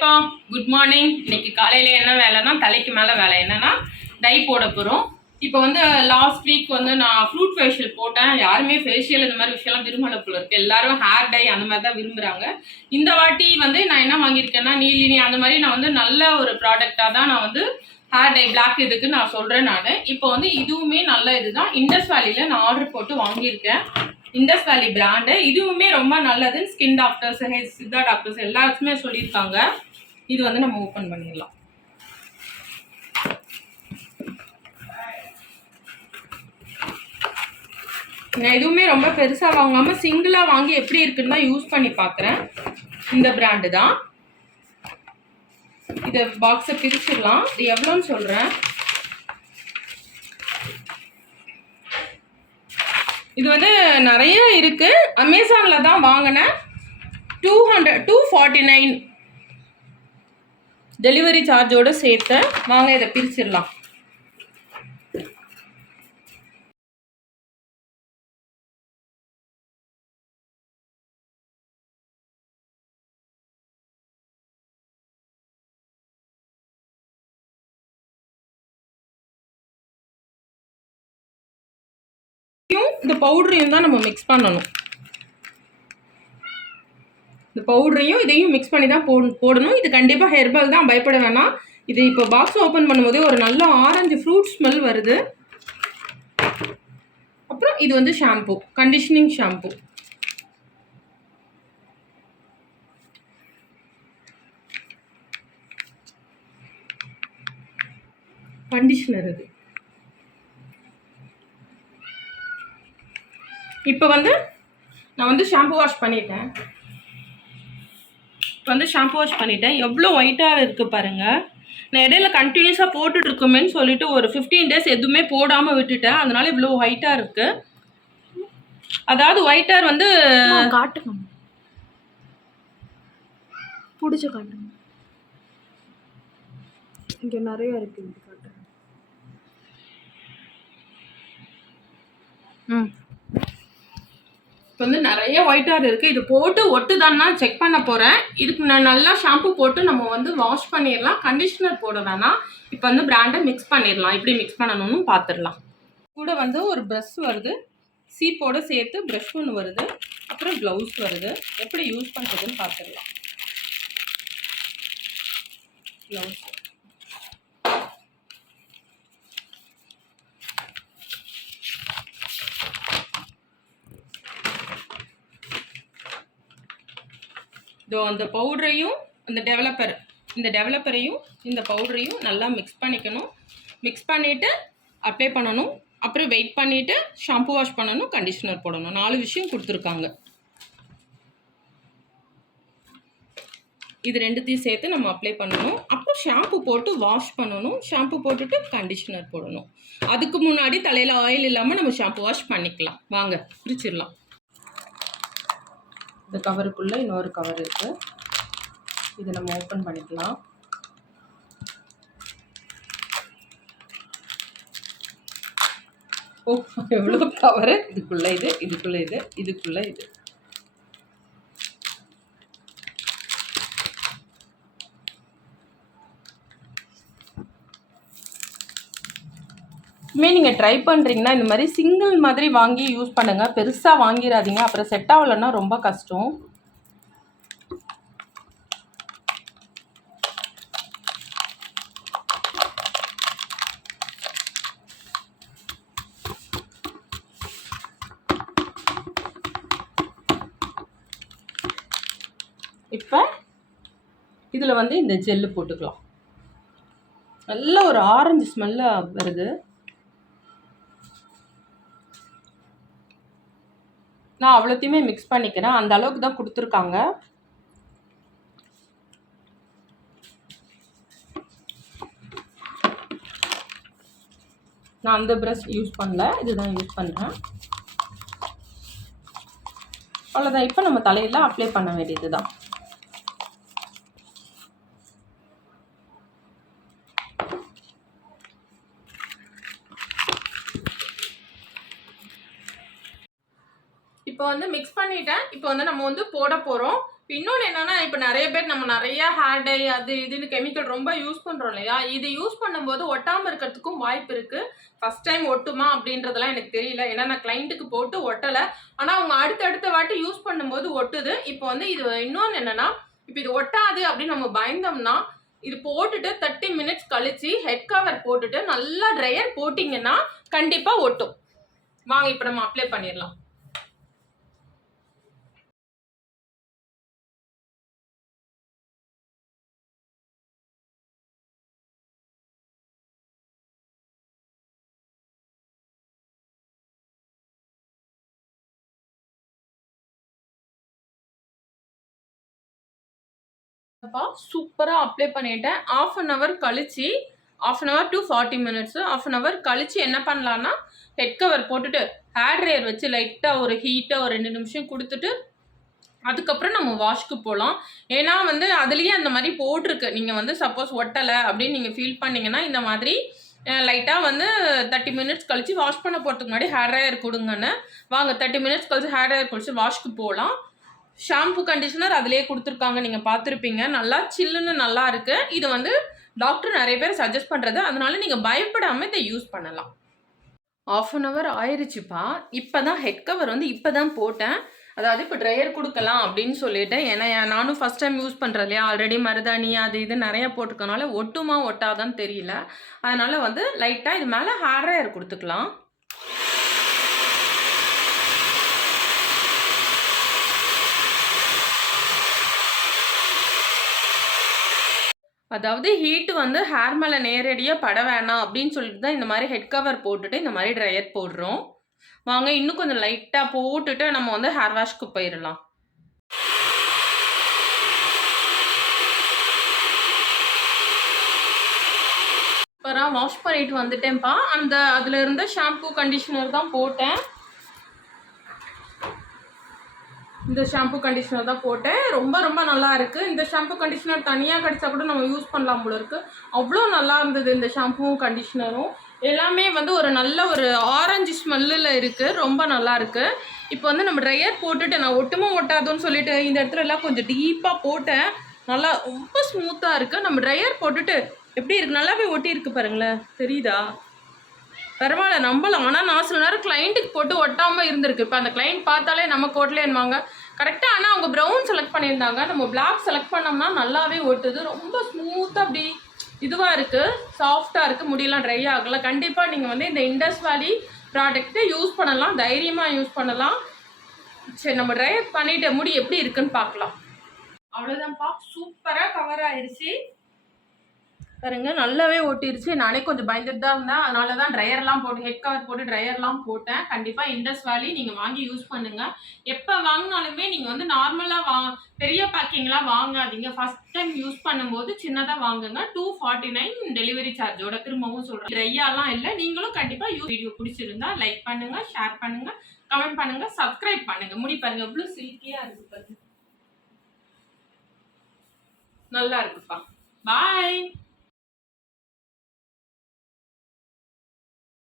ஹாய்ப்பா, good morning. இன்னைக்கு காலையில் என்ன வேலைன்னா தலைக்கு மேலே வேலை என்னன்னா டை போட போகிறோம். இப்போ வந்து லாஸ்ட் வீக் வந்து நான் ஃப்ரூட் ஃபேஷியல் போட்டேன். யாருமே ஃபேஷியல் இந்த மாதிரி விஷயம்லாம் விரும்பலை போல இருக்கு. எல்லாரும் ஹேர் டை அந்த மாதிரி தான் விரும்புகிறாங்க. இந்த வாட்டி வந்து நான் என்ன வாங்கியிருக்கேன்னா நீலினி அந்த மாதிரி நான் வந்து நல்ல ஒரு ப்ராடக்டாக தான் நான் வந்து ஹேர் டை பிளாக் இதுக்கு நான் சொல்கிறேன். நான் இப்போ வந்து இதுவுமே நல்ல இதுதான். இண்டஸ் வேலியில் நான் ஆர்டர் போட்டு வாங்கியிருக்கேன். இண்டஸ் வேலி பிராண்டு இதுவுமே ரொம்ப நல்லதுன்னு ஸ்கின் டாக்டர்ஸ், சித்தா டாக்டர்ஸ் எல்லாருக்குமே சொல்லியிருக்காங்க. இது வந்து நம்ம ஓப்பன் பண்ணிடலாம். நான் எதுவுமே ரொம்ப பெருசாக வாங்காமல் சிங்கிளாக வாங்கி எப்படி இருக்குன்னு தான் யூஸ் பண்ணி பார்க்குறேன். இந்த பிராண்டு தான். இதை பாக்ஸை பிரிச்சிடலாம். இது எவ்வளோன்னு சொல்கிறேன். இது வந்து நிறைய இருக்கு. அமேசான்ல தான் வாங்கினேன். 249 டெலிவரி சார்ஜோட சேர்த்து வாங்க. இதை பிரிச்சிடலாம். இந்த பவுடரையும் தான் நம்ம மிக்ஸ் பண்ணணும். இந்த பவுடரையும் இதையும் மிக்ஸ் பண்ணி தான் போடணும். இது கண்டிப்பாக ஹெர்பல் தான், பயப்பட வேணாம். இது இப்போ பாக்ஸ் ஓப்பன் பண்ணும்போதே ஒரு நல்ல ஆரஞ்சு ஃப்ரூட் ஸ்மெல் வருது. அப்புறம் இது வந்து ஷாம்பு, கண்டிஷனிங் ஷாம்பு. கண்டிஷனர் இது. இப்போ வந்து நான் வந்து ஷாம்பு வாஷ் பண்ணிட்டேன். எவ்வளோ ஒயிட்டாக இருக்குது பாருங்கள். நான் இடையில கண்டினியூஸாக போட்டுட்ருக்குமேன்னு சொல்லிட்டு ஒரு 15 days எதுவுமே போடாமல் விட்டுட்டேன். அதனால இவ்வளோ ஒயிட்டாக இருக்குது. அதாவது ஒயிட்டார் வந்து காட்டுங்க, பிடிச்ச காட்டுங்க. இங்கே நிறைய இருக்குது. காட்டுங்க. இப்போ வந்து நிறைய ஒயிட்டார் இருக்குது. இது போட்டு ஒட்டுதான்னா செக் பண்ண போகிறேன். இதுக்கு நான் நல்லா ஷாம்பு போட்டு நம்ம வந்து வாஷ் பண்ணிடலாம். கண்டிஷனர் போட வேணாம். இப்போ வந்து பிராண்டை மிக்ஸ் பண்ணிடலாம். எப்படி மிக்ஸ் பண்ணணும்னு பார்த்துடலாம். கூட வந்து ஒரு ப்ரஷ் வருது, சீப்போட சேர்த்து ப்ரஷ் ஒன்று வருது, அப்புறம் க்ளவுஸ் வருது. எப்படி யூஸ் பண்ணுறதுன்னு பார்த்துடலாம். க்ளவுஸ் இதோ அந்த பவுடரையும் இந்த டெவலப்பரையும் இந்த பவுடரையும் நல்லா மிக்ஸ் பண்ணிக்கணும். மிக்ஸ் பண்ணிவிட்டு அப்ளை பண்ணணும். அப்புறம் வெயிட் பண்ணிவிட்டு ஷாம்பு வாஷ் பண்ணணும், கண்டிஷனர் போடணும். 4 விஷயம் கொடுத்துருக்காங்க. இது ரெண்டுத்தையும் சேர்த்து நம்ம அப்ளை பண்ணணும். அப்புறம் ஷாம்பு போட்டு வாஷ் பண்ணணும். ஷாம்பு போட்டுட்டு கண்டிஷனர் போடணும். அதுக்கு முன்னாடி தலையில் ஆயில் இல்லாமல் நம்ம ஷாம்பு வாஷ் பண்ணிக்கலாம். வாங்க பிரிச்சிடலாம். இந்த கவருக்குள்ளே இன்னொரு கவர் இருக்குது. இதை நம்ம ஓப்பன் பண்ணிக்கலாம். ஓ, எவ்வளோ கவரு! இதுக்குள்ளே இது, இதுக்குள்ளே இது, இதுக்குள்ளே இது. இனிமேல் நீங்கள் ட்ரை பண்ணுறீங்கன்னா இந்த மாதிரி சிங்கிள் மாதிரி வாங்கி யூஸ் பண்ணுங்கள். பெருசாக வாங்கிடாதீங்க, அப்புறம் செட் ஆகலைன்னா ரொம்ப கஷ்டம். இப்போ இதில் வந்து இந்த ஜெல்லு போட்டுக்கலாம். நல்ல ஒரு ஆரஞ்சு ஸ்மெல்லு வருது. நான் அவ்வளோத்தையுமே மிக்ஸ் பண்ணிக்கிறேன். அந்த அளவுக்கு தான் கொடுத்துருக்காங்க. நான் அந்த ப்ரஷ் யூஸ் பண்ணல, இதுதான் யூஸ் பண்ணுறேன். அவ்வளோதான். இப்போ நம்ம தலையில் அப்ளை பண்ண வேண்டியது தான். இப்போ வந்து மிக்ஸ் பண்ணிட்டேன். இப்போ வந்து நம்ம வந்து போட போகிறோம். இன்னொன்று என்னன்னா, இப்போ நிறைய பேர் நம்ம நிறைய ஹேர் டை அது இதுன்னு கெமிக்கல் ரொம்ப யூஸ் பண்ணுறோம் இல்லையா, இது யூஸ் பண்ணும்போது ஒட்டாமல் இருக்கிறதுக்கும் வாய்ப்பு இருக்குது. ஃபர்ஸ்ட் டைம் ஒட்டுமா அப்படின்றதெல்லாம் எனக்கு தெரியல, ஏன்னா நான் கிளைண்ட்டுக்கு போட்டு ஒட்டலை. ஆனால் அவங்க அடுத்த வாட்டி யூஸ் பண்ணும்போது ஒட்டுது. இப்போ வந்து இது இன்னொன்று என்னன்னா, இப்போ இது ஒட்டாது அப்படின்னு நம்ம பயந்தோம்னா, இது போட்டுட்டு 30 மினிட்ஸ் கழிச்சு ஹெட் கவர் போட்டுட்டு நல்லா ட்ரையர் போட்டிங்கன்னா கண்டிப்பாக ஒட்டும். வாங்க இப்போ நம்ம அப்ளை பண்ணிடலாம். சூப்பரா அப்ளை பண்ணிட்டேன். 1/2 அன் ஹவர் கழிச்சு 1/2 an hour to 40 minutes 1/2 an hour கழிச்சு என்ன பண்ணலாம்னா, ஹெட் கவர் போட்டுட்டு ஹேர் ட்ரையர் வச்சு லைட்டா ஒரு ஹீட்டா ஒரு 2 நிமிஷம் கொடுத்துட்டு அதுக்கப்புறம் நம்ம வாஷ்க்கு போகலாம். ஏன்னா வந்து அதுலேயே அந்த மாதிரி போட்டிருக்கு. நீங்கள் வந்து சப்போஸ் ஒட்டலை அப்படின்னு நீங்கள் ஃபீல் பண்ணீங்கன்னா இந்த மாதிரி லைட்டாக வந்து 30 மினிட்ஸ் கழிச்சு வாஷ் பண்ண போகிறதுக்கு முன்னாடி ஹேர் ட்ரையர் கொடுங்கன்னு. வாங்க 30 மினிட்ஸ் கழிச்சு ஹேர் ட்ரையர் கழிச்சு வாஷ்க்கு போகலாம். ஷாம்பு கண்டிஷனர் அதிலே கொடுத்துருக்காங்க, நீங்கள் பார்த்துருப்பீங்க. நல்லா சில்லுன்னு நல்லா இருக்கு. இது வந்து டாக்டர் நிறைய பேர் சஜஸ்ட் பண்ணுறது, அதனால நீங்கள் பயப்படாமல் இதை யூஸ் பண்ணலாம். 1/2 அன் ஹவர் ஆயிடுச்சுப்பா. இப்போ தான் ஹெட் கவர் வந்து இப்போ தான் போட்டேன். அதாவது இப்போ ட்ரையர் கொடுக்கலாம் அப்படின்னு சொல்லிட்டேன். ஏன்னா நானும் ஃபஸ்ட் டைம் யூஸ் பண்ணுறேன் இல்லையா, ஆல்ரெடி மருதாணி அது இது நிறைய போட்டிருக்கனால ஒட்டுமா ஒட்டாதான்னு தெரியல. அதனால வந்து லைட்டாக இது மேலே ஹேர் ட்ரையர் கொடுத்துக்கலாம். அதாவது ஹீட் வந்து ஹேர் மேலே நேரடியாக பட வேணாம் அப்படின்னு சொல்லிட்டு தான் இந்த மாதிரி ஹெட் கவர் போட்டுட்டு இந்த மாதிரி ட்ரையர் போடுறோம். வாங்க இன்னும் கொஞ்சம் லைட்டாக போட்டுட்டு நம்ம வந்து ஹேர் வாஷ்க்கு போயிடலாம். சூப்பராக வாஷ் பண்ணிட்டு வந்துட்டேன்ப்பா. அதில் இருந்த ஷாம்பு கண்டிஷனர் தான் போட்டேன். இந்த ஷாம்பு கண்டிஷனர் தான் போட்டேன். ரொம்ப ரொம்ப நல்லா இருக்குது. இந்த ஷாம்பு கண்டிஷனர் தனியாக கிடச்சா கூட நம்ம யூஸ் பண்ணலாம் போல இருக்குது. அவ்வளோ நல்லா இருந்தது இந்த ஷாம்புவும் கண்டிஷனரும். எல்லாமே வந்து ஒரு நல்ல ஒரு ஆரஞ்சு ஸ்மெல்லில் இருக்குது. ரொம்ப நல்லா இருக்குது. இப்போ வந்து நம்ம ட்ரையர் போட்டுட்டு நான் ஒட்டுமா ஒட்டாதோன்னு சொல்லிட்டு இந்த இடத்துல எல்லாம் கொஞ்சம் டீப்பாக போட்டேன். நல்லா ரொம்ப ஸ்மூத்தாக இருக்குது. நம்ம ட்ரையர் போட்டுட்டு எப்படி இருக்குது, நல்லாவே ஒட்டி இருக்குது பாருங்களேன், தெரியுதா? பரவாயில்ல, நம்பலாம். ஆனால் நான் சில நேரம் கிளைண்ட்டுக்கு போட்டு ஒட்டாமல் இருந்திருக்கு. இப்போ அந்த கிளைண்ட் பார்த்தாலே நம்ம கோட்லேன்னுவாங்க கரெக்டாக. ஆனால் அவங்க ப்ரௌன் செலக்ட் பண்ணியிருந்தாங்க, நம்ம பிளாக் செலக்ட் பண்ணோம்னா நல்லாவே ஒட்டுது. ரொம்ப ஸ்மூத்தாக அப்படி இதுவாக இருக்குது, சாஃப்டாக இருக்குது. முடியெல்லாம் ட்ரை ஆகலை. கண்டிப்பாக நீங்கள் வந்து இந்த இண்டஸ் வேலி ப்ராடக்ட்டை யூஸ் பண்ணலாம், தைரியமாக யூஸ் பண்ணலாம். சரி, நம்ம ட்ரை பண்ணிவிட்டு முடி எப்படி இருக்குன்னு பார்க்கலாம். அவ்வளோதான்ப்பா, சூப்பராக கவர் ஆயிடுச்சு பாருங்க, நல்லாவே ஒட்டிருச்சு. நானே கொஞ்சம் பயந்துட்டு தான் இருந்தேன், அதனால தான் ட்ரையர்லாம் போட்டு ஹெட் கவர் போட்டு ட்ரையர்லாம் போட்டேன். கண்டிப்பாக இண்டஸ் வேலி நீங்கள் வாங்கி யூஸ் பண்ணுங்கள். எப்போ வாங்கினாலுமே நீங்கள் வந்து நார்மலாக பெரிய பேக்கிங்லாம் வாங்காதீங்க. ஃபஸ்ட் டைம் யூஸ் பண்ணும்போது சின்னதாக வாங்குங்க. 249 டெலிவரி சார்ஜோட. திரும்பவும் சொல்கிறேன், ட்ரையாலாம் இல்லை. நீங்களும் கண்டிப்பாக வீடியோ பிடிச்சிருந்தா லைக் பண்ணுங்கள், ஷேர் பண்ணுங்கள், கமெண்ட் பண்ணுங்கள், சப்ஸ்கிரைப் பண்ணுங்கள். முடி பாருங்கள் எவ்வளோ சில்கியாக இருக்குது பாருங்க, நல்லா இருக்குப்பா. பாய்.